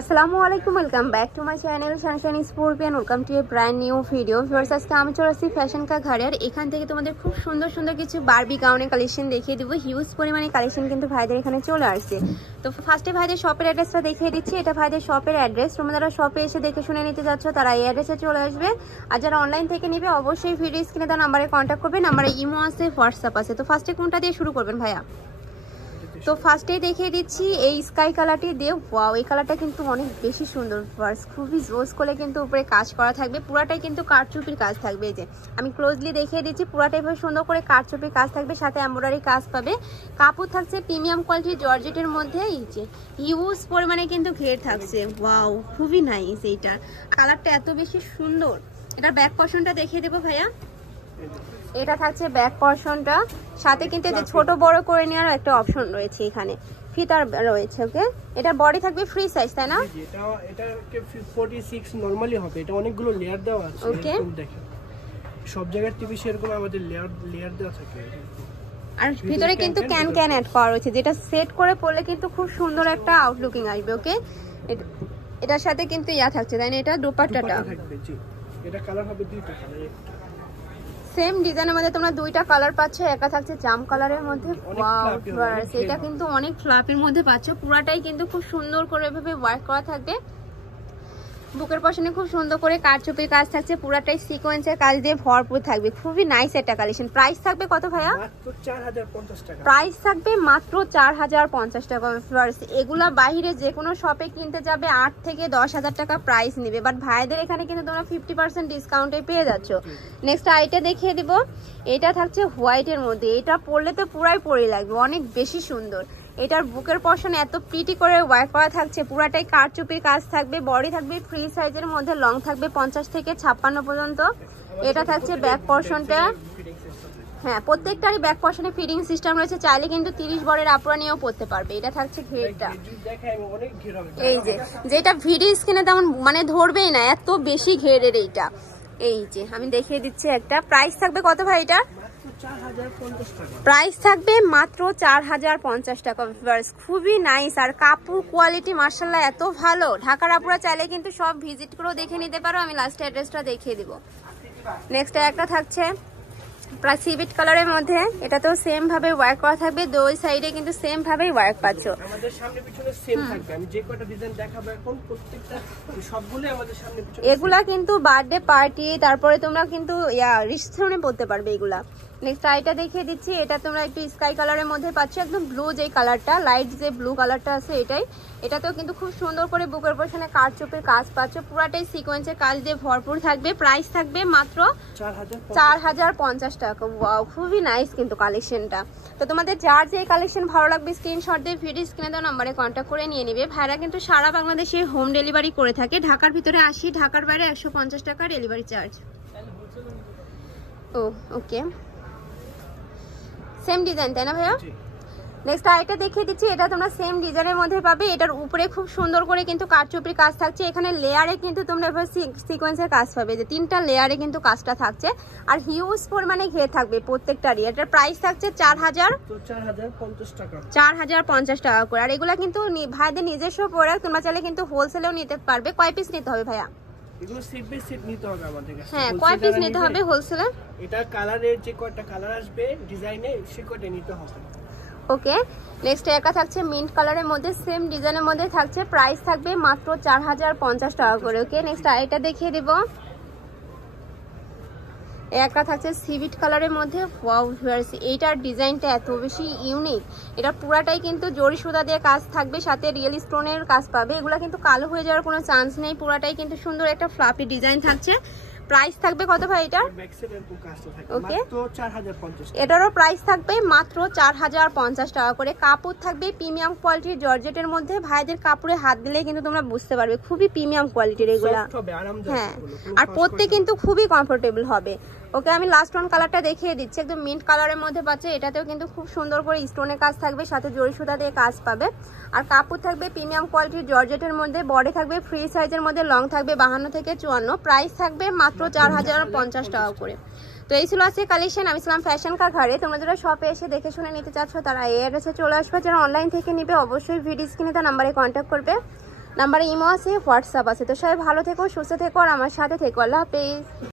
আসসালামু আলাইকুম, welcome back to my channel Sunshine scorpion. Welcome to A brand new video. Viewers, আজকে আমি চলে আসছি ফ্যাশন কা ঘরে। আর এখান থেকে তোমাদের খুব সুন্দর সুন্দর কিছু বারবি গাউনের কালেকশন দেখিয়ে দেবো। হিউজ পরিমাণে কালেকশন কিন্তু ভাইদের এখানে চলে আসছে। তো ফার্স্টে ভাইদের শপের অ্যাড্রেসটা দেখিয়ে দিচ্ছি। এটা ভাইদের শপের অ্যাড্রেস। তোমরা যারা শপে এসে দেখে শুনে নিতে যাচ্ছ তারা এই অ্যাড্রেসে চলে আসবে। আর যারা অনলাইন থেকে নিবে অবশ্যই ভিডিও স্ক্রিনে দেওয়া নাম্বারে কন্ট্যাক্ট করবে। নাম্বারে ইমো আছে, হোয়াটসঅ্যাপ আছে। তো ফার্স্টে কোনটা দিয়ে শুরু করবেন ভাইয়া? তো ফার্স্টেই দেখিয়ে দিচ্ছি এই স্কাই কালারটি দিয়ে। ওয়াও, এই কালারটা কিন্তু অনেক বেশি সুন্দর। ফার্স্ট খুবই জোস করে কিন্তু উপরে কাজ করা থাকবে, পুরাটাই কিন্তু কারচুপির কাজ থাকবে। এই যে আমি ক্লোজলি দেখিয়ে দিচ্ছি, পুরাটাই ভাবে সুন্দর করে কারচুপির কাজ থাকবে, সাথে এমব্রয়ডারি কাজ পাবে। কাপড় থাকছে প্রিমিয়াম কোয়ালিটির জর্জেটের মধ্যে। এই যে হিউজ পরিমাণে কিন্তু ঘের থাকছে। ওয়াও, খুবই নাইস। এইটার কালারটা এত বেশি সুন্দর। এটার ব্যাক পশনটা দেখিয়ে দেবো ভাইয়া। এটা থাকছে ব্যাক পর্শনটা, সাথে কিন্তু এই যে ছোট বড় করে নেওয়ার একটা অপশন রয়েছে, এখানে ফিতার রয়েছে। ওকে, এটা বডি থাকবে ফ্রি সাইজ, তাই না? এটা 46 নরমালি হবে। এটা অনেকগুলো লেয়ার দেওয়া আছে। ওকে, দেখেন সব জায়গায় টিভি সেরকম আমাদের লেয়ার দেওয়া থাকে। আর ভিতরে কিন্তু ক্যান অ্যাড করা রয়েছে, যেটা সেট করে পরলে কিন্তু খুব সুন্দর একটা আউটলুকিং আসবে। ওকে, এটার সাথে কিন্তু ইয়া থাকছে, তাই না? এটা দোপাট্টাটা থাকবে। জি, এটা কালার হবে দুইটা কালার। সেম ডিজাইনের মধ্যে তোমরা দুইটা কালার পাচ্ছ। একটা থাকছে জাম কালারের মধ্যে। ওয়াও, এটা কিন্তু অনেক ফ্লাপের মধ্যে পাচ্ছ। পুরাটাই কিন্তু খুব সুন্দর করে এভাবে ওয়ার্ক করা থাকবে। বুকের পশনে খুব সুন্দর করে কারচুপির কাজ থাকছে, পুরাটাই সিকোয়েন্সের কাজ দিয়ে ভরপুর থাকবে। খুবই নাইস একটা কালেকশন। প্রাইস থাকবে কত ভাইয়া? মাত্র 4050 টাকা। প্রাইস থাকবে মাত্র 4050 টাকা। এগুলা বাইরে যে কোনো শপে কিনতে যাবে 8 থেকে 10,000 টাকা প্রাইস নেবে, বাট ভাইদের এখানে কিন্তু তোমরা 50% ডিসকাউন্টে পেয়ে যাচ্ছ। নেক্সট আইটা দেখিয়ে দিব। এটা থাকছে হোয়াইটের মধ্যে। এটা পরলে তো পুরাই পরে লাগবে, অনেক বেশি সুন্দর। এটার বুকের পশন এত প্রিটি করে ওয়ার্ক করা থাকছে, পুরাটাই কারচুপির কাজ থাকবে। বডি থাকবে ফ্রি সাইজের মধ্যে, লং থাকবে 50 থেকে 56 পর্যন্ত। এটা থাকছে ব্যাক পশনটা। হ্যাঁ, প্রত্যেকটারই ব্যাক পশনে ফিডিং সিস্টেম রয়েছে, চাইলে কিন্তু 30 বরের আপুরা নিয়েও পরতে পারবে। এটা থাকছে ঘেরটা। এই যে যেটা ভিডিও স্ক্রিনে তেমন মানে ধরবেই না, এত বেশি ঘেরের এইটা। এই যে আমি দেখিয়ে দিচ্ছি একটা। প্রাইস থাকবে কত ভাই এটা? প্রাইস থাকবে মাত্র 4050 টাকা। খুবই নাইস। আর কাপড় কোয়ালিটি মাশাআল্লাহ এত ভালো। ঢাকার আপুরা চাইলে কিন্তু সব ভিজিট করেও দেখে নিতে পারো। আমি লাস্টে অ্যাড্রেসটা দেখিয়ে দিব। নেক্সট একটা থাকছে প্রায় সিভিট কালারের মধ্যে। এটাতেও সেম ভাবে ওয়ার্ক করা থাকবে, দুই সাইডে কিন্তু সেম ভাবে ওয়ার্ক পাচ্ছ। আমাদের সামনে পিছনে সেম থাকবে। আমি যে কয়টা ডিজাইন দেখাবো এখন প্রত্যেকটা সবগুলো আমাদের সামনে পিছনে। এগুলা কিন্তু বার্থডে পার্টি, তারপরে তোমরা কিন্তু রিসেপশনে পরতে পারবে এগুলা। নেক্সট আইটা দেখিয়ে দিচ্ছি। এটা তোমরা একটু স্কাই কালারের মধ্যে পাচ্ছ, একদম ব্লু যে কালারটা, লাইট যে ব্লু কালারটা আছে এটাই। এটাতেও কিন্তু খুব সুন্দর করে বুকের পশনে কারচুপির কাজ পাচ্ছ, পুরাটাই সিকোয়েন্সের কাজ দিয়ে ভরপুর থাকবে। প্রাইস থাকবে মাত্র 4050 টাকা। ওয়াও, খুবই নাইস কিন্তু কালেকশনটা। তো তোমাদের যার যে কালেকশন ভালো লাগবে স্ক্রিনশট দিয়ে ভিডিও স্ক্রিনে দেওয়া নাম্বারে কন্ট্যাক্ট করে নিয়ে নেবে। ভাইরা কিন্তু সারা বাংলাদেশে হোম ডেলিভারি করে থাকে। ঢাকার ভিতরে 80, ঢাকার বাইরে 150 টাকা ডেলিভারি চার্জ। ওকে, সেম ডিজাইন তাই না ভাইয়া? নেক্সট আরেকটা দেখিয়ে দিচ্ছি। এটা তোমরা সেম ডিজাইনের মধ্যে পাবে। এটার উপরে খুব সুন্দর করে কিন্তু কারচুপির কাজ থাকছে। এখানে লেয়ারে কিন্তু তোমরা এবার সিকোয়েন্সের কাজ পাবে, যে 3টা লেয়ারে কিন্তু কাজটা থাকছে। আর হিউজ পরিমাণে ঘের থাকবে প্রত্যেকটারই। এটার প্রাইস থাকছে 4050 টাকা। 4050 টাকা করে। আর এগুলা কিন্তু ভাইদের নিজস্ব প্রোডাক্ট, তোমরা চাইলে কিন্তু হোলসেলেও নিতে পারবে। কয় পিস নিতে হবে ভাইয়া? এগুলো সেট বাই সেট নিতে হবে আমাদের কাছে। হ্যাঁ, কয় পিস নিতে হবে হোলসেলে? এটা কালারের যে কয়টা কালার আসবে ডিজাইনে সে কয়টা নিতে হবে। ওকে, নেক্সট একটা থাকছে মিন্ট কালারের মধ্যে, সেম ডিজাইনের মধ্যে থাকছে। প্রাইস থাকবে মাত্র 4050 টাকা করে। ওকে, নেক্সট এটা দেখিয়ে দিব। একটা থাকছে সিভিট কালারের মধ্যে। ওয়াও ভিউয়ার্স, এইটার ডিজাইনটা এত বেশি ইউনিক। এটা পুরাটাই কিন্তু জরি সুতা দিয়ে কাজ থাকবে, সাথে রিয়েল স্টোনের কাজ পাবে। এগুলা কিন্তু কালো হয়ে যাওয়ার কোনো চান্স নেই। পুরাটাই কিন্তু সুন্দর একটা ফ্লাফি ডিজাইন থাকছে। প্রাইস থাকবে কত ভাই এটা? ওকে, এটারও প্রাইস থাকবে মাত্র 4050 টাকা করে। কাপড় থাকবে প্রিমিয়াম কোয়ালিটির জর্জেটের মধ্যে। ভাইদের কাপড়ে হাত দিলে কিন্তু তোমরা বুঝতে পারবে খুবই প্রিমিয়াম কোয়ালিটির এগুলা। হ্যাঁ, আর পরতে কিন্তু খুবই কমফোর্টেবল হবে। ওকে, আমি লাস্ট ওয়ান কালারটা দেখিয়ে দিচ্ছি। একদম মিন্ট কালারের মধ্যে পাচ্ছে। এটাতেও কিন্তু খুব সুন্দর করে স্টোনের কাজ থাকবে, সাথে জরি সুতা দিয়ে কাজ পাবে। আর কাপড় থাকবে প্রিমিয়াম কোয়ালিটির জর্জেটের মধ্যে। বডি থাকবে ফ্রি সাইজের মধ্যে, লং থাকবে 52 থেকে 54। প্রাইস থাকবে মাত্র 4050 টাকা করে। তো এই ছিল আজকে কালেকশন। আমি ছিলাম ফ্যাশন কা ঘরে। তোমরা যারা শপে এসে দেখে শুনে নিতে চাচ্ছ তারা এই অ্যাড্রেসে চলে আসবে। যারা অনলাইন থেকে নিবে অবশ্যই ভিডিও স্ক্রিনে তার নাম্বারে কন্ট্যাক্ট করবে। নাম্বারে ইমো আছে, হোয়াটসঅ্যাপ আছে। তো সবাই ভালো থেকো, সুস্থ থেকো আর আমার সাথে থেকো। আল্লাহ হাফেজ।